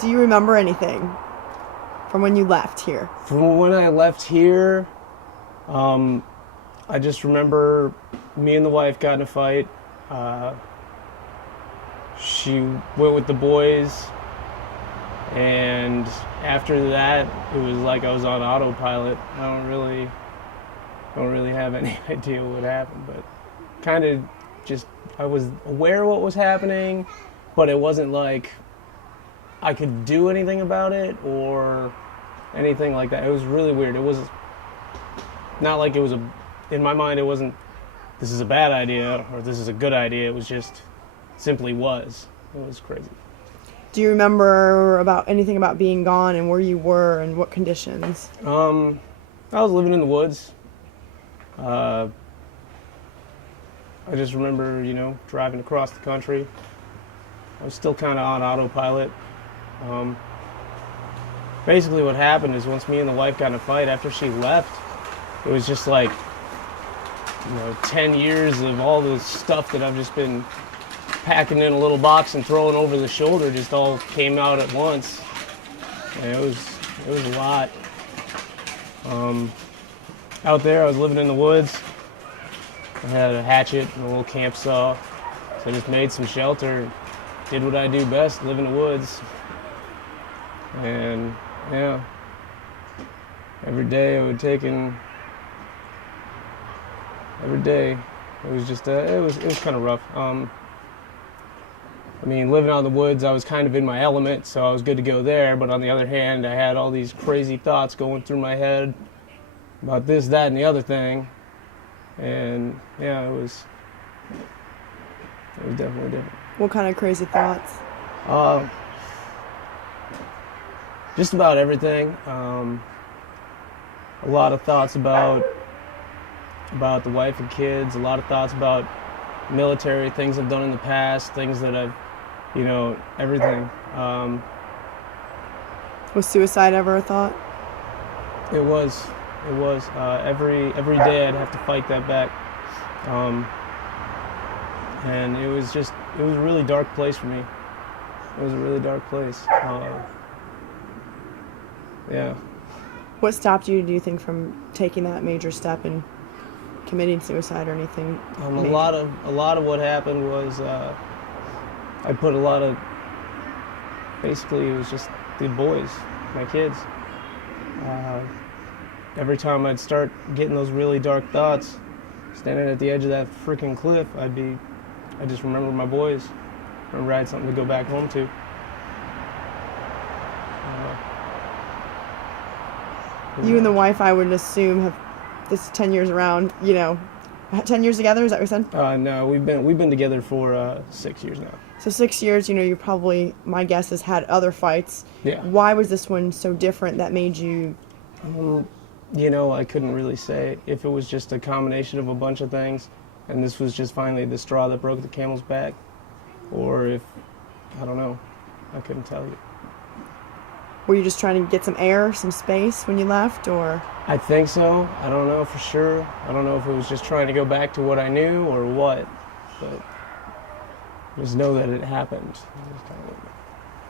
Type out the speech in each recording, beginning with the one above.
Do you remember anything from when you left here? From when I left here, I just remember me and the wife got in a fight. She went with the boys, and after that, it was like I was on autopilot. I don't really have any idea what happened, but kind of just I was aware of what was happening, but it wasn't like I could do anything about it or anything like that. It was really weird. It was not like it was in my mind, it wasn't, this is a bad idea or this is a good idea. It was just simply was. It was crazy. Do you remember anything about being gone and where you were and what conditions? I was living in the woods. I just remember, driving across the country. I was still kind of on autopilot. Basically what happened is once me and the wife got in a fight, after she left, it was just like, 10 years of all the stuff that I've just been packing in a little box and throwing over the shoulder just all came out at once. And it was a lot. Out there, I was living in the woods. I had a hatchet and a little camp saw, so I just made some shelter, did what I do best, live in the woods. And yeah, every day it was just it was kind of rough. Living out in the woods, I was kind of in my element, so I was good to go there. But on the other hand, I had all these crazy thoughts going through my head about this, that, and the other thing. And yeah, it was definitely different. What kind of crazy thoughts? Just about everything. A lot of thoughts about the wife and kids. A lot of thoughts about military things I've done in the past, things that I've, everything. Was suicide ever a thought? It was. Every day I'd have to fight that back. And it was a really dark place for me. It was a really dark place. Yeah. What stopped you, do you think, from taking that major step and committing suicide or anything? A lot of what happened was I put a lot of, basically it was just the boys, my kids. Every time I'd start getting those really dark thoughts, standing at the edge of that freaking cliff, I just remember my boys. I remember I had something to go back home to. You and the wife, I would assume, have this 10 years around, 10 years together, is that what you said? No, we've been together for 6 years now. So 6 years, you probably, my guess is, had other fights. Yeah. Why was this one so different that made you... I couldn't really say if it was just a combination of a bunch of things and this was just finally the straw that broke the camel's back, or if, I don't know, I couldn't tell you. Were you just trying to get some air, some space when you left, or? I think so. I don't know for sure. I don't know if it was just trying to go back to what I knew or what, but just know that it happened.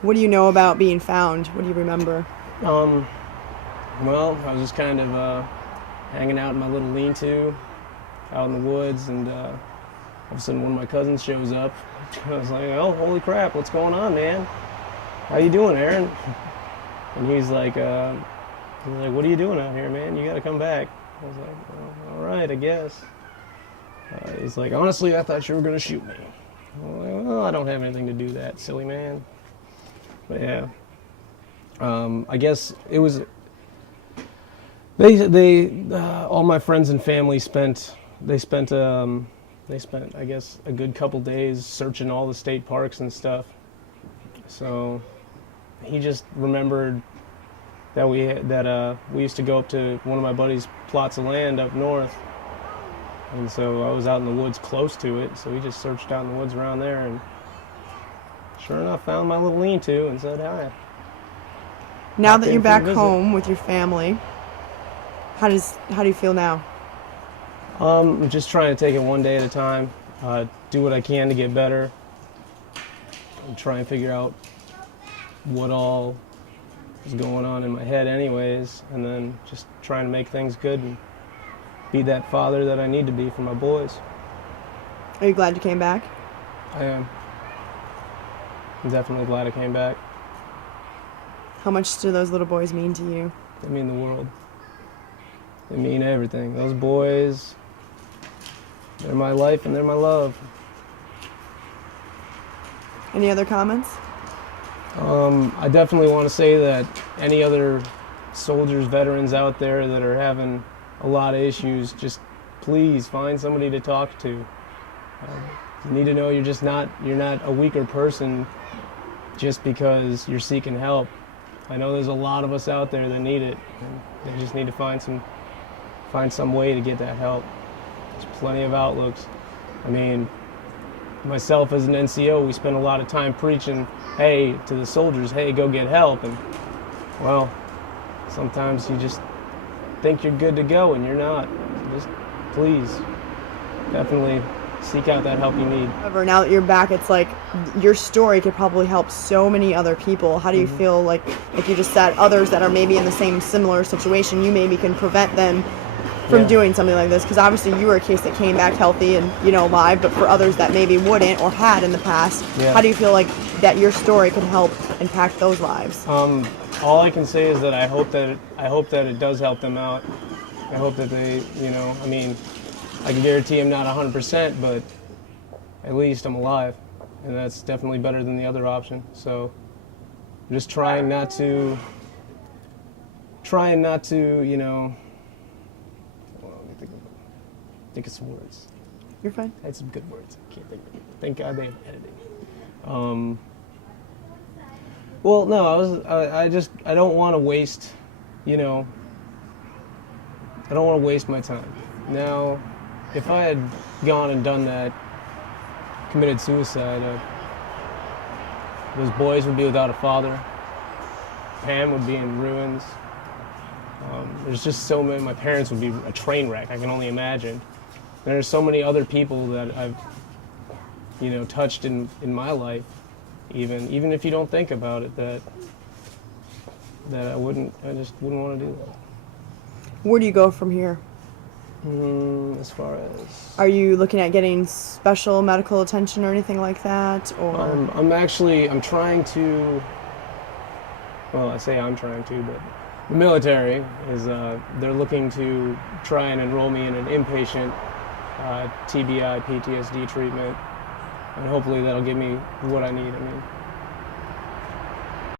What do you know about being found? What do you remember? Well, I was just kind of hanging out in my little lean-to out in the woods, and all of a sudden one of my cousins shows up. I was like, oh, holy crap, what's going on, man? How you doing, Aaron? And he's like, what are you doing out here, man? You got to come back. I was like, well, all right, I guess. He's like, honestly, I thought you were going to shoot me. I'm like, well, I don't have anything to do with that, silly man. But yeah, I guess it was. They all my friends and family spent I guess a good couple days searching all the state parks and stuff. So he just remembered that we used to go up to one of my buddy's plots of land up north, and so I was out in the woods close to it. So we just searched out in the woods around there, and sure enough, found my little lean-to and said hi. Now that you're back home with your family, how do you feel now? I'm just trying to take it one day at a time, do what I can to get better, and try and figure out what all was going on in my head anyways, and then just trying to make things good and be that father that I need to be for my boys. Are you glad you came back? I am. I'm definitely glad I came back. How much do those little boys mean to you? They mean the world. They mean everything. Those boys, they're my life and they're my love. Any other comments? I definitely want to say that any other soldiers, veterans out there that are having a lot of issues, just please find somebody to talk to. You need to know you're not a weaker person just because you're seeking help. I know there's a lot of us out there that need it, and they just need to find some way to get that help. There's plenty of outlooks. I mean, myself as an NCO, we spend a lot of time preaching, hey, to the soldiers, hey, go get help. And, well, sometimes you just think you're good to go and you're not. Just please, definitely seek out that help you need. However, now that you're back, it's like your story could probably help so many other people. How do you feel like you just said, others that are maybe in the same similar situation, you maybe can prevent them from doing something like this? Because obviously you were a case that came back healthy and, alive, but for others that maybe wouldn't or had in the past, how do you feel like that your story could help impact those lives? All I can say is that I hope that it does help them out. I hope that they, I can guarantee I'm not 100%, but at least I'm alive, and that's definitely better than the other option. So I'm just trying not to, hold on, let me think of some words. You're fine. I had some good words. I can't think of it. Thank God they have editing. Well, no, I don't want to waste, I don't want to waste my time. Now, if I had gone and done that, committed suicide, those boys would be without a father. Pam would be in ruins. There's just so many, my parents would be a train wreck, I can only imagine. There's so many other people that I've, touched in my life, even if you don't think about it, that I just wouldn't want to do that. Where do you go from here? As far as... Are you looking at getting special medical attention or anything like that? Or I'm trying to, well, I say I'm trying to, but the military is, they're looking to try and enroll me in an inpatient TBI, PTSD treatment, and hopefully that'll give me what I need.